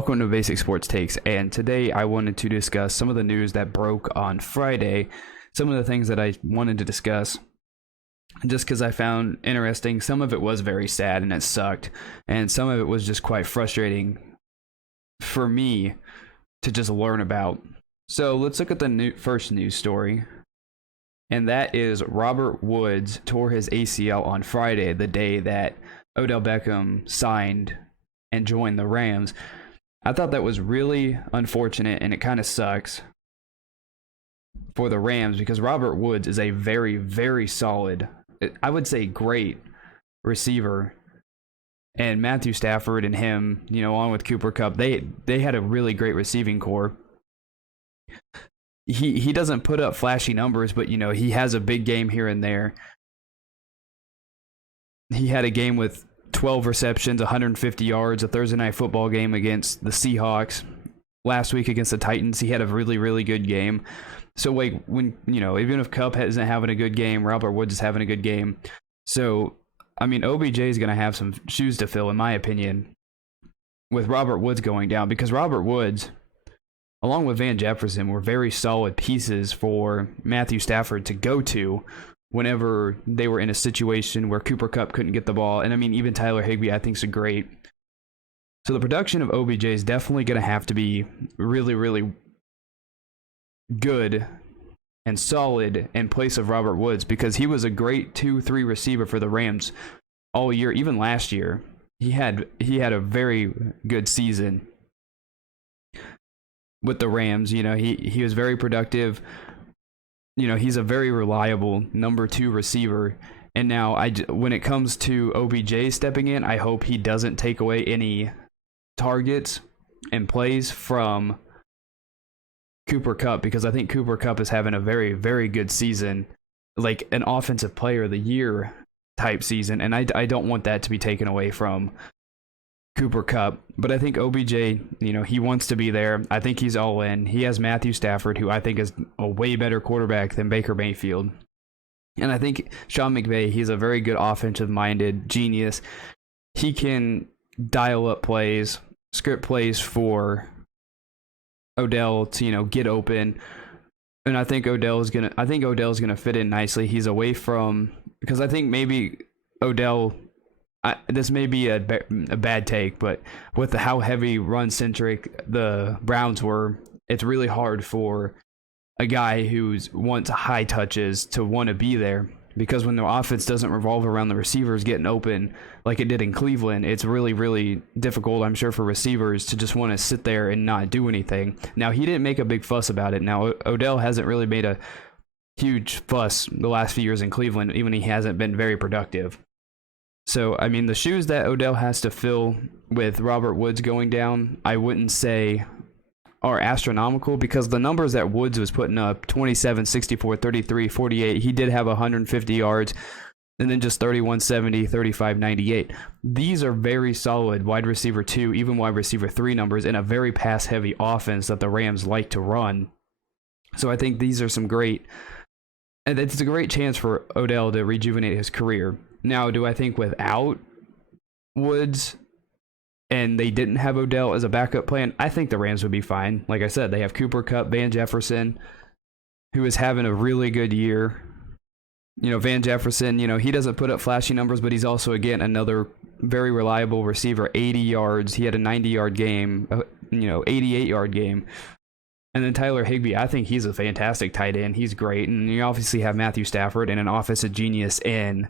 Welcome to Basic Sports Takes, and today I wanted to discuss some of the news that broke on Friday, some of the things that I wanted to discuss, just because I found interesting. Some of it was very sad and it sucked, and some of it was just quite frustrating for me to just learn about. So let's look at the first news story, and that is Robert Woods tore his ACL on Friday, the day that Odell Beckham signed and joined the Rams. I thought that was really unfortunate, and it kind of sucks for the Rams because Robert Woods is a very, very solid, I would say great receiver. And Matthew Stafford and him, along with Cooper Kupp, they had a really great receiving core. He doesn't put up flashy numbers, but he has a big game here and there. He had a game with 12 receptions, 150 yards, a Thursday night football game against the Seahawks. Last week against the Titans, he had a really, really good game. So when even if Kupp isn't having a good game, Robert Woods is having a good game. So OBJ is going to have some shoes to fill, in my opinion, with Robert Woods going down, because Robert Woods, along with Van Jefferson, were very solid pieces for Matthew Stafford to go to whenever they were in a situation where Cooper Kupp couldn't get the ball. And even Tyler Higbee, I think, is great. So the production of OBJ is definitely going to have to be really, really good and solid in place of Robert Woods, because he was a great 2-3 receiver for the Rams all year. Even last year, he had a very good season with the Rams. He was very productive. He's a very reliable number 2 receiver. And now when it comes to OBJ stepping in, I hope he doesn't take away any targets and plays from Cooper Kupp, because I think Cooper Kupp is having a very, very good season, like an offensive player of the year type season. And I don't want that to be taken away from Cooper Kupp. But I think OBJ, he wants to be there. I think he's all in. He has Matthew Stafford, who I think is a way better quarterback than Baker Mayfield. And I think Sean McVay, he's a very good offensive-minded genius. He can dial up plays, script plays for Odell to, get open. And I think Odell's gonna fit in nicely. He's away from, because I think maybe Odell, this may be a bad take, but with how heavy run-centric the Browns were, it's really hard for a guy who wants high touches to want to be there, because when the offense doesn't revolve around the receivers getting open like it did in Cleveland, it's really, really difficult, I'm sure, for receivers to just want to sit there and not do anything. Now, he didn't make a big fuss about it. Now, Odell hasn't really made a huge fuss the last few years in Cleveland, even he hasn't been very productive. So, the shoes that Odell has to fill with Robert Woods going down, I wouldn't say are astronomical, because the numbers that Woods was putting up, 27, 64, 33, 48, he did have 150 yards, and then just 31, 70, 35, 98. These are very solid wide receiver 2, even wide receiver 3 numbers in a very pass-heavy offense that the Rams like to run. So I think these are some great, and it's a great chance for Odell to rejuvenate his career. Now, do I think without Woods and they didn't have Odell as a backup plan, I think the Rams would be fine. Like I said, they have Cooper Kupp, Van Jefferson, who is having a really good year. Van Jefferson, he doesn't put up flashy numbers, but he's also, again, another very reliable receiver. 80 yards. He had a 90-yard game, 88-yard game. And then Tyler Higbee, I think he's a fantastic tight end. He's great. And you obviously have Matthew Stafford and an offensive genius in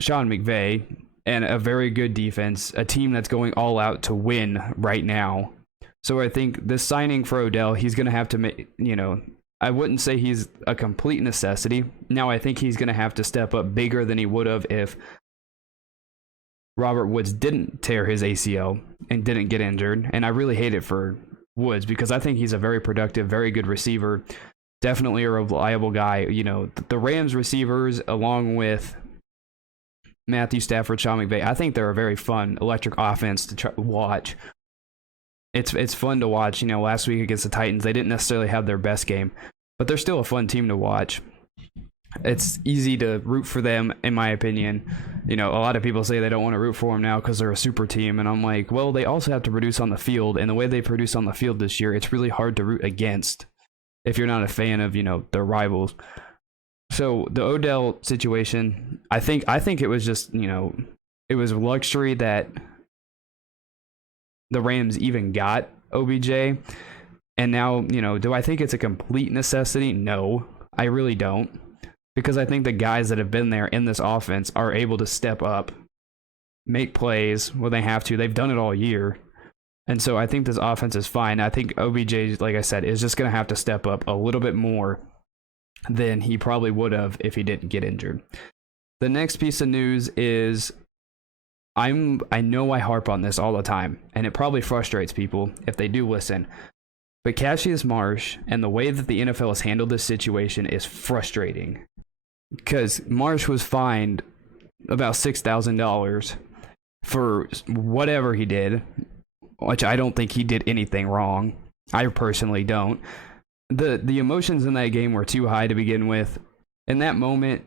Sean McVay, and a very good defense, a team that's going all out to win right now. So I think this signing for Odell, he's going to have to make, I wouldn't say he's a complete necessity. Now, I think he's going to have to step up bigger than he would have if Robert Woods didn't tear his ACL and didn't get injured. And I really hate it for Woods, because I think he's a very productive, very good receiver, definitely a reliable guy. The Rams receivers, along with Matthew Stafford, Sean McVay, I think they're a very fun, electric offense to watch. It's fun to watch. Last week against the Titans, they didn't necessarily have their best game, but they're still a fun team to watch. It's easy to root for them, in my opinion. You know, a lot of people say they don't want to root for them now because they're a super team, and I'm like, well, they also have to produce on the field, and the way they produce on the field this year, it's really hard to root against if you're not a fan of, you know, their rivals. So the Odell situation, I think it was just, you know, it was luxury that the Rams even got OBJ. And now, you know, do I think it's a complete necessity? No, I really don't. Because I think the guys that have been there in this offense are able to step up, make plays when they have to. They've done it all year. And so I think this offense is fine. I think OBJ, like I said, is just going to have to step up a little bit more than he probably would have if he didn't get injured. The next piece of news is I know I harp on this all the time, and it probably frustrates people if they do listen. But Cassius Marsh and the way that the NFL has handled this situation is frustrating. Because Marsh was fined about $6,000 for whatever he did, which I don't think he did anything wrong. I personally don't. The emotions in that game were too high to begin with. In that moment,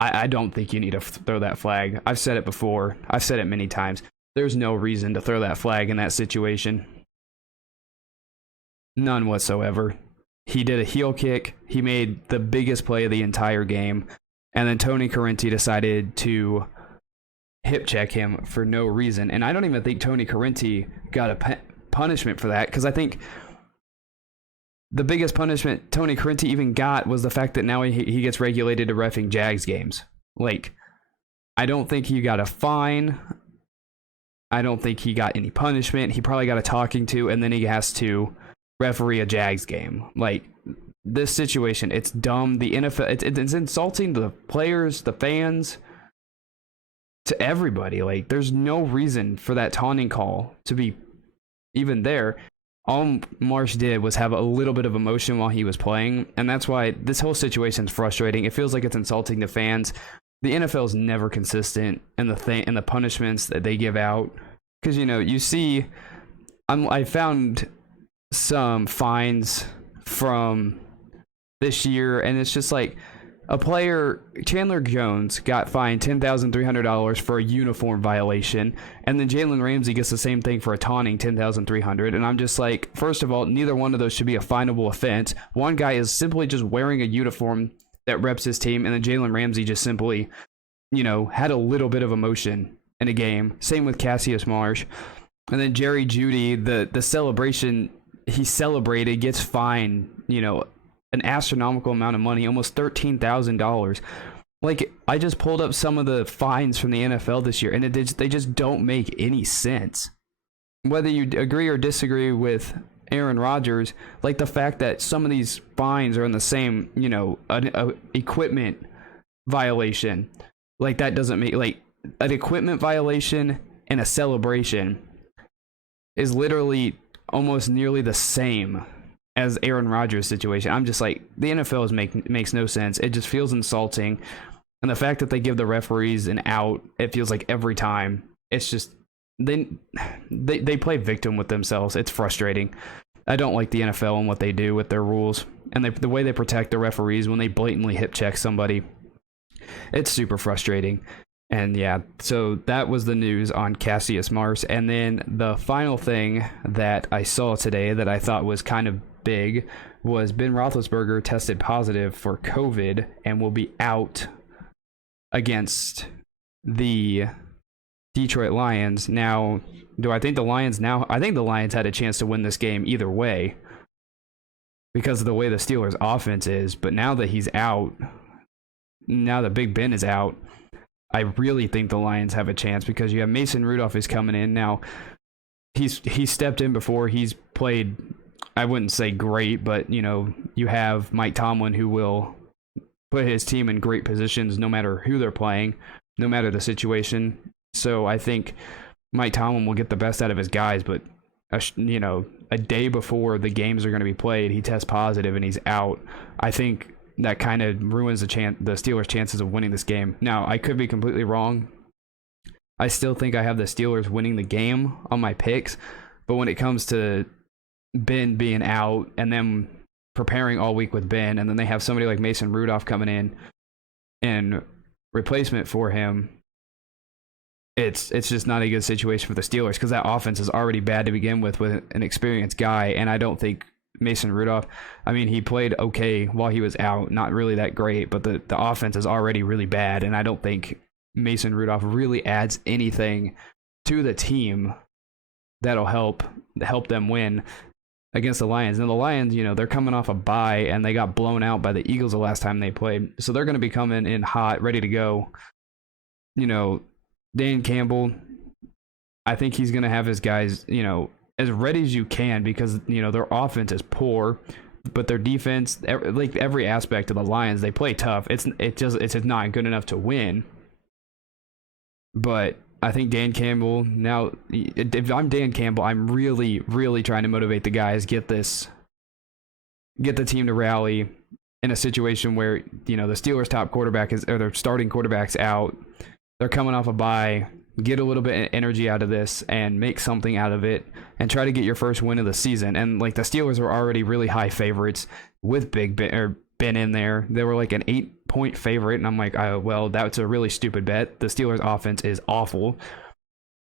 I don't think you need to throw that flag. I've said it before. I've said it many times. There's no reason to throw that flag in that situation. None whatsoever. He did a heel kick. He made the biggest play of the entire game. And then Tony Correnti decided to hip check him for no reason. And I don't even think Tony Correnti got a punishment for that, because I think the biggest punishment Tony Correnti even got was the fact that now he gets regulated to reffing Jags games. Like, I don't think he got a fine. I don't think he got any punishment. He probably got a talking to, and then he has to referee a Jags game. Like, this situation, it's dumb. The NFL, it's insulting to the players, the fans, to everybody. Like, there's no reason for that taunting call to be even there. All Marsh did was have a little bit of emotion while he was playing, and that's why this whole situation is frustrating. It feels like it's insulting to fans. The NFL is never consistent in the punishments that they give out, because, you know, you see, I found some fines from this year, and it's just like a player, Chandler Jones, got fined $10,300 for a uniform violation, and then Jalen Ramsey gets the same thing for a taunting, $10,300. And I'm just like, first of all, neither one of those should be a finable offense. One guy is simply just wearing a uniform that reps his team, and then Jalen Ramsey just simply, you know, had a little bit of emotion in a game. Same with Cassius Marsh. And then Jerry Jeudy, the celebration he celebrated, gets fined, you know, an astronomical amount of money, almost $13,000. Like, I just pulled up some of the fines from the NFL this year, and they just don't make any sense. Whether you agree or disagree with Aaron Rodgers, like the fact that some of these fines are in the same, you know, an equipment violation, like that doesn't make, like, an equipment violation and a celebration is literally almost nearly the same as Aaron Rodgers' situation. I'm just like, the NFL makes no sense. It just feels insulting. And the fact that they give the referees an out, it feels like every time. It's just, they play victim with themselves. It's frustrating. I don't like the NFL and what they do with their rules. And the way they protect the referees when they blatantly hip check somebody. It's super frustrating. And yeah, so that was the news on Cassius Marsh. And then the final thing that I saw today that I thought was kind of big was Ben Roethlisberger tested positive for COVID and will be out against the Detroit Lions. Now, do I think the Lions I think the Lions had a chance to win this game either way because of the way the Steelers' offense is. But now that he's out, now that Big Ben is out, I really think the Lions have a chance because you have Mason Rudolph is coming in. Now, he's stepped in before. He's played, I wouldn't say great, but, you know, you have Mike Tomlin who will put his team in great positions no matter who they're playing, no matter the situation. So I think Mike Tomlin will get the best out of his guys, but, you know, a day before the games are going to be played, he tests positive and he's out. I think that kind of ruins the Steelers' chances of winning this game. Now, I could be completely wrong. I still think I have the Steelers winning the game on my picks, but when it comes to Ben being out and them preparing all week with Ben, and then they have somebody like Mason Rudolph coming in replacement for him. It's just not a good situation for the Steelers, because that offense is already bad to begin with an experienced guy, and I don't think Mason Rudolph, I mean, he played okay while he was out, not really that great, but the offense is already really bad, and I don't think Mason Rudolph really adds anything to the team that'll help them win against the Lions. And the Lions, they're coming off a bye, and they got blown out by the Eagles the last time they played, so they're going to be coming in hot, ready to go. Dan Campbell, I think he's going to have his guys, as ready as you can, because, their offense is poor, but their defense, like every aspect of the Lions, they play tough. It's just not good enough to win. But I think Dan Campbell, now, if I'm Dan Campbell, I'm really, really trying to motivate the guys, get the team to rally in a situation where, the Steelers' top quarterback or their starting quarterback's out. They're coming off a bye. Get a little bit of energy out of this and make something out of it, and try to get your first win of the season. And like the Steelers are already really high favorites with Big Ben in there. They were like an 8-point favorite, and I'm like, well, that's a really stupid bet. The Steelers offense is awful,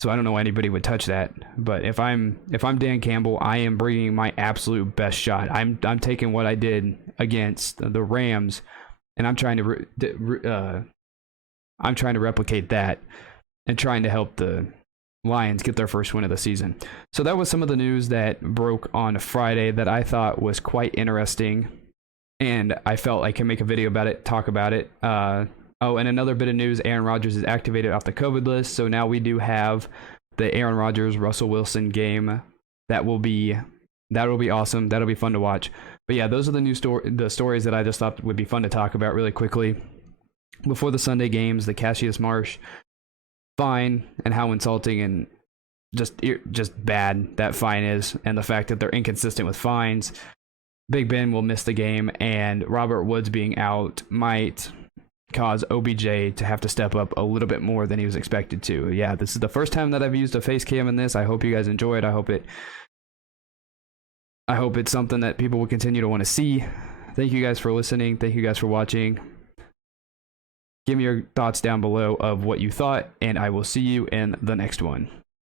so I don't know why anybody would touch that. But if I'm Dan Campbell, I am bringing my absolute best shot. I'm taking what I did against the Rams, and I'm trying to replicate that, and trying to help the Lions get their first win of the season. So that was some of the news that broke on Friday that I thought was quite interesting, and I felt I can make a video about it, talk about it. And another bit of news, Aaron Rodgers is activated off the COVID list, so now we do have the Aaron Rodgers-Russell Wilson game. That'll be awesome. That'll be fun to watch. But yeah, those are the stories that I just thought would be fun to talk about really quickly. Before the Sunday games, the Cassius Marsh fine, and how insulting and just bad that fine is, and the fact that they're inconsistent with fines. Big Ben will miss the game, and Robert Woods being out might cause OBJ to have to step up a little bit more than he was expected to. Yeah, this is the first time that I've used a face cam in this. I hope you guys enjoy it. I hope it's something that people will continue to want to see. Thank you guys for listening. Thank you guys for watching. Give me your thoughts down below of what you thought, and I will see you in the next one.